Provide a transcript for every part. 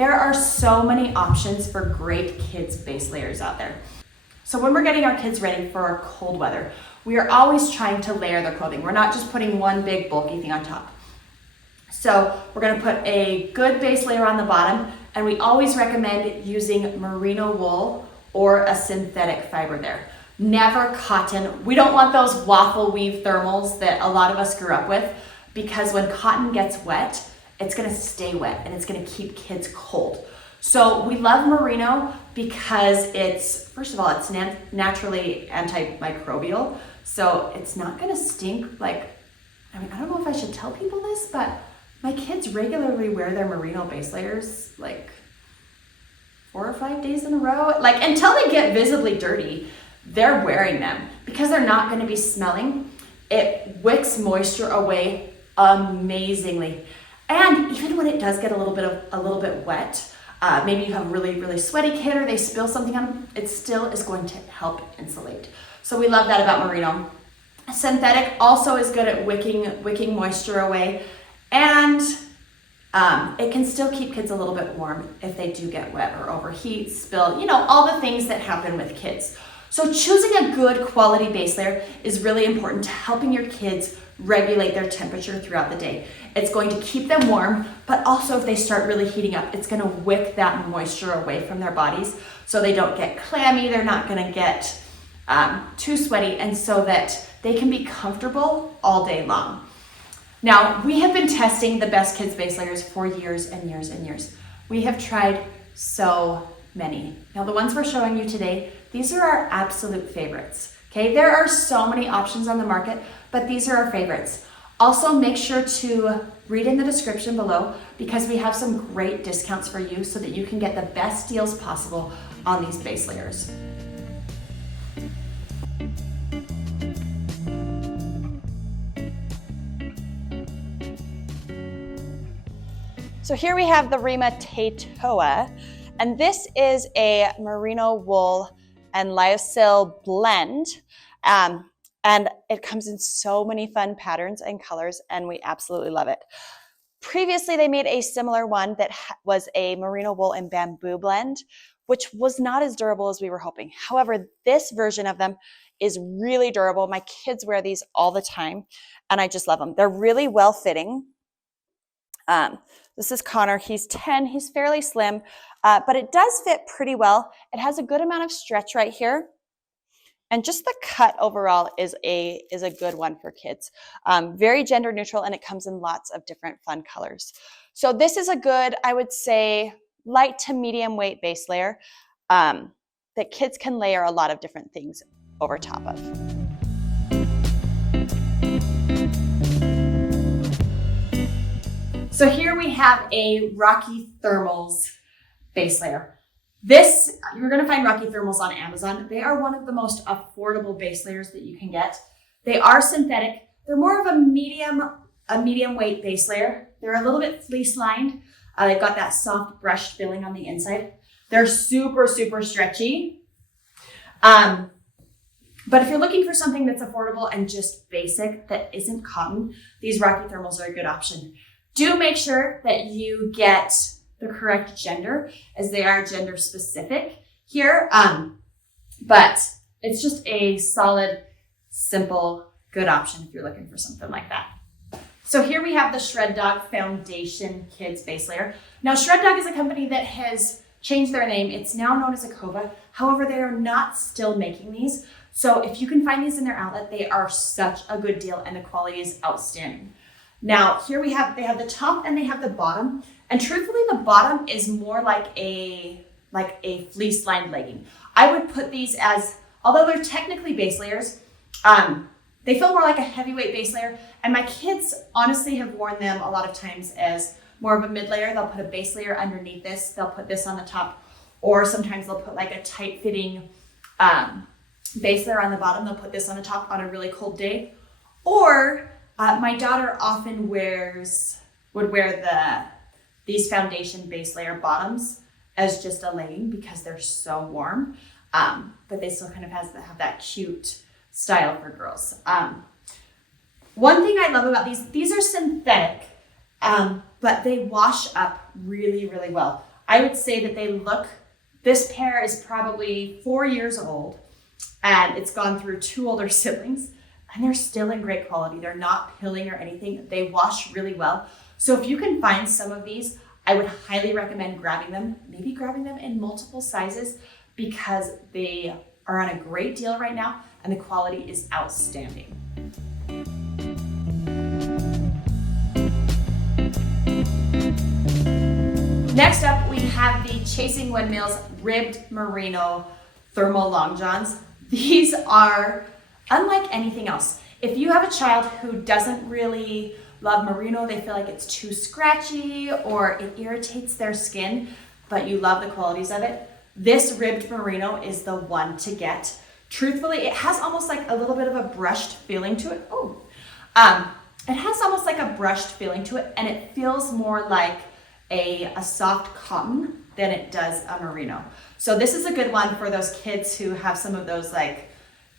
There are so many options for great kids base layers out there. So when we're getting our kids ready for our cold weather, we are always trying to layer their clothing. We're not just putting one big bulky thing on top. So we're gonna put a good base layer on the bottom, and we always recommend using merino wool or a synthetic fiber there. Never cotton. We don't want those waffle weave thermals that a lot of us grew up with, because when cotton gets wet, it's gonna stay wet and it's gonna keep kids cold. So we love merino because it's, first of all, it's naturally antimicrobial. So it's not gonna stink like, I don't know if I should tell people this, but my kids regularly wear their merino base layers like 4 or 5 days in a row. Like until they get visibly dirty, they're wearing them because they're not gonna be smelling. It wicks moisture away amazingly. And even when it does get a little bit wet, maybe you have a really, really sweaty kid or they spill something on them, it still is going to help insulate. So we love that about merino. Synthetic also is good at wicking moisture away, and it can still keep kids a little bit warm if they do get wet or overheat, spill, all the things that happen with kids. So choosing a good quality base layer is really important to helping your kids regulate their temperature throughout the day. It's going to keep them warm, but also if they start really heating up, it's gonna wick that moisture away from their bodies so they don't get clammy, they're not gonna get too sweaty, and so that they can be comfortable all day long. Now, we have been testing the best kids base layers for years and years and years. We have tried so many. Now, the ones we're showing you today, these are our absolute favorites, okay? There are so many options on the market, but these are our favorites. Also, make sure to read in the description below because we have some great discounts for you so that you can get the best deals possible on these base layers. So here we have the Rima Taytoa, and this is a merino wool and lyocell blend. And it comes in so many fun patterns and colors, and we absolutely love it. Previously, they made a similar one that was a merino wool and bamboo blend, which was not as durable as we were hoping. However, this version of them is really durable. My kids wear these all the time, and I just love them. They're really well fitting. This is Connor. He's 10. He's fairly slim, but it does fit pretty well. It has a good amount of stretch right here. And just the cut overall is a good one for kids. Very gender neutral, and it comes in lots of different fun colors. So this is a good, I would say, light to medium weight base layer that kids can layer a lot of different things over top of. So here we have a Rocky Thermals base layer. This, you're gonna find Rocky Thermals on Amazon. They are one of the most affordable base layers that you can get. They are synthetic. They're more of a medium weight base layer. They're a little bit fleece lined. They've got that soft brushed filling on the inside. They're super, super stretchy. But if you're looking for something that's affordable and just basic that isn't cotton, these Rocky Thermals are a good option. Do make sure that you get the correct gender, as they are gender specific here. But it's just a solid, simple, good option if you're looking for something like that. So here we have the Shred Dog Foundation Kids Base Layer. Now, Shred Dog is a company that has changed their name. It's now known as Akova. However, they are not still making these. So if you can find these in their outlet, they are such a good deal and the quality is outstanding. Now, here they have the top and they have the bottom. And truthfully, the bottom is more like a fleece lined legging. I would put these as, although they're technically base layers, they feel more like a heavyweight base layer. And my kids honestly have worn them a lot of times as more of a mid layer. They'll put a base layer underneath this. They'll put this on the top, or sometimes they'll put like a tight fitting base layer on the bottom. They'll put this on the top on a really cold day. Or my daughter often would wear these foundation base layer bottoms as just a legging because they're so warm, but they still kind of have that cute style for girls. One thing I love about these are synthetic, but they wash up really, really well. I would say that this pair is probably 4 years old, and it's gone through 2 older siblings, and they're still in great quality. They're not pilling or anything. They wash really well. So if you can find some of these, I would highly recommend grabbing them, maybe grabbing them in multiple sizes, because they are on a great deal right now and the quality is outstanding. Next up, we have the Chasing Windmills Ribbed Merino Thermal Long Johns. These are unlike anything else. If you have a child who doesn't really love merino, they feel like it's too scratchy or it irritates their skin, but you love the qualities of it, this ribbed merino is the one to get. Truthfully, it has almost like a little bit of a brushed feeling to it. It has almost like a brushed feeling to it, and it feels more like a soft cotton than it does a merino. So this is a good one for those kids who have some of those like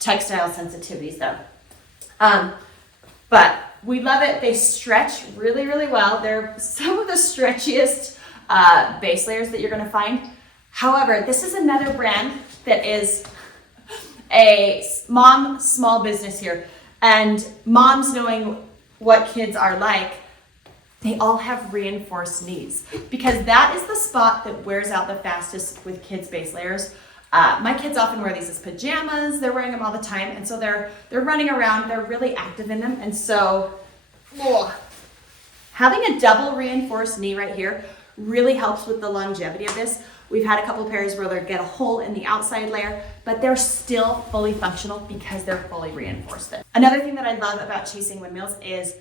textile sensitivities though. But we love it. They stretch really, really well. They're some of the stretchiest base layers that you're gonna find. However, this is another brand that is a mom small business here, and moms knowing what kids are like, they all have reinforced knees because that is the spot that wears out the fastest with kids' base layers. My kids often wear these as pajamas. They're wearing them all the time, and so they're running around. They're really active in them, and so having a double reinforced knee right here really helps with the longevity of this. We've had a couple pairs where they get a hole in the outside layer, but they're still fully functional because they're fully reinforced. Another thing that I love about Chasing Windmills is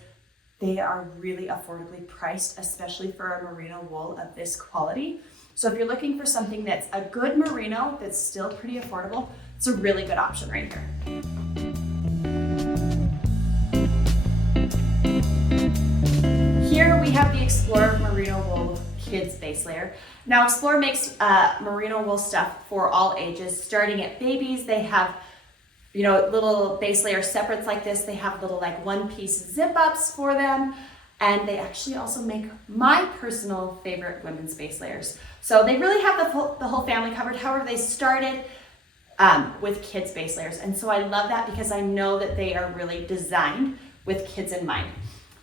they are really affordably priced, especially for a merino wool of this quality. So if you're looking for something that's a good merino that's still pretty affordable, it's a really good option right here. Here we have the Explore Merino Wool Kids Base Layer. Now Explore makes merino wool stuff for all ages, starting at babies. They have little base layer separates like this. They have little like one-piece zip-ups for them. And they actually also make my personal favorite women's base layers. So they really have the whole family covered. However, they started with kids base layers. And so I love that because I know that they are really designed with kids in mind.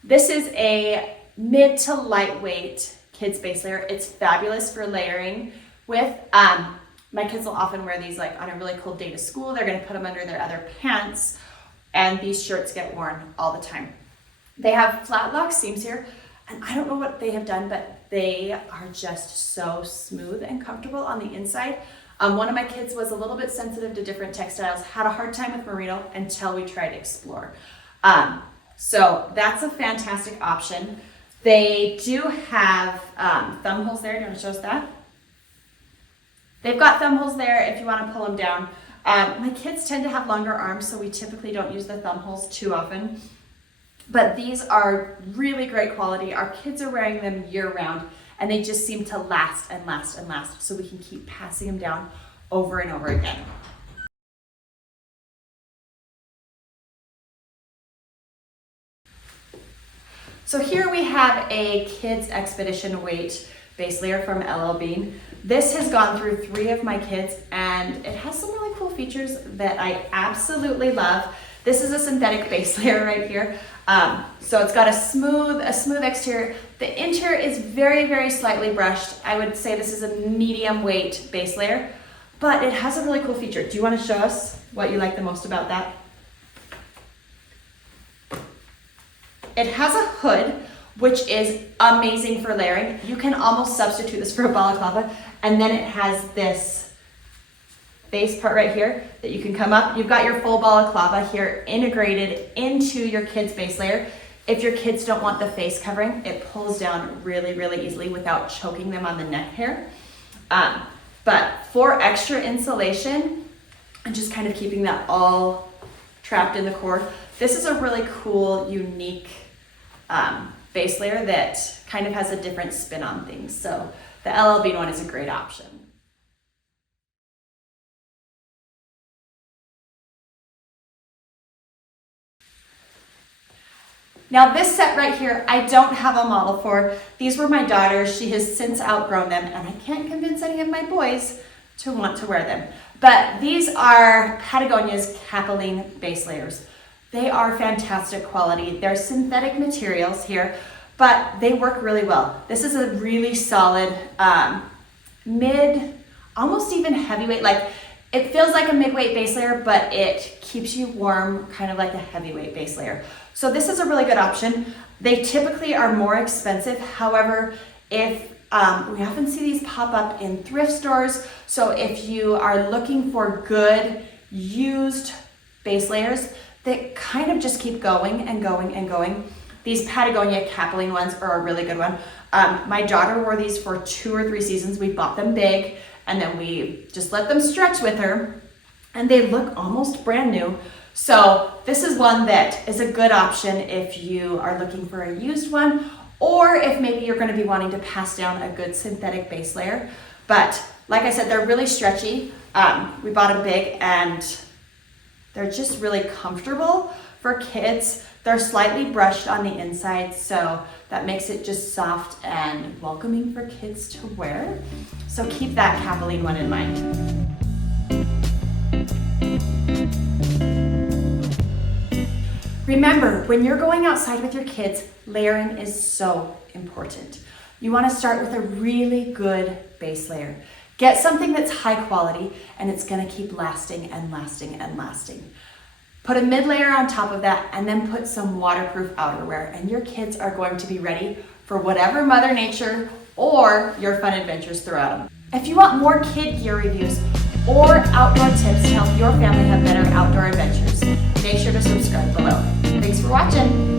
This is a mid to lightweight kids base layer. It's fabulous for layering with. My kids will often wear these like on a really cold day to school. They're gonna put them under their other pants, and these shirts get worn all the time. They have flat lock seams here, and I don't know what they have done, but they are just so smooth and comfortable on the inside. One of my kids was a little bit sensitive to different textiles, had a hard time with merino until we tried Explore. So that's a fantastic option. They do have thumb holes there. Do you want to show us that? They've got thumb holes there if you want to pull them down. My kids tend to have longer arms, so we typically don't use the thumb holes too often. But these are really great quality. Our kids are wearing them year round, and they just seem to last and last and last, so we can keep passing them down over and over again. So here we have a Kids Expedition Weight base layer from LL Bean. This has gone through 3 of my kids, and it has some really cool features that I absolutely love. This is a synthetic base layer right here. So it's got a smooth exterior. The interior is very, very slightly brushed. I would say this is a medium weight base layer, but it has a really cool feature. Do you want to show us what you like the most about that? It has a hood, which is amazing for layering. You can almost substitute this for a balaclava, and then it has this base part right here that you can come up. You've got your full balaclava here integrated into your kids' base layer. If your kids don't want the face covering, it pulls down really, really easily without choking them on the neck hair. But for extra insulation and just kind of keeping that all trapped in the cord, this is a really cool, unique base layer that kind of has a different spin on things. So the LL Bean one is a great option. Now this set right here, I don't have a model for. These were my daughter's. She has since outgrown them, and I can't convince any of my boys to want to wear them. But these are Patagonia's Capilene base layers. They are fantastic quality. They're synthetic materials here, but they work really well. This is a really solid mid, almost even heavyweight. Like, it feels like a mid-weight base layer, but it keeps you warm, kind of like a heavyweight base layer. So this is a really good option. They typically are more expensive. However, if we often see these pop up in thrift stores. So if you are looking for good used base layers that kind of just keep going and going and going, these Patagonia Capilene ones are a really good one. My daughter wore these for 2 or 3 seasons. We bought them big and then we just let them stretch with her, and they look almost brand new. So this is one that is a good option if you are looking for a used one, or if maybe you're going to be wanting to pass down a good synthetic base layer. But like I said, they're really stretchy. We bought them big and they're just really comfortable for kids. They're slightly brushed on the inside, so that makes it just soft and welcoming for kids to wear. So keep that Capilene one in mind. Remember, when you're going outside with your kids, layering is so important. You want to start with a really good base layer. Get something that's high quality and it's going to keep lasting and lasting and lasting. Put a mid layer on top of that and then put some waterproof outerwear, and your kids are going to be ready for whatever Mother Nature or your fun adventures throw at them. If you want more kid gear reviews or outdoor tips to help your family have better outdoor adventures, make sure to subscribe below. Thanks for watching.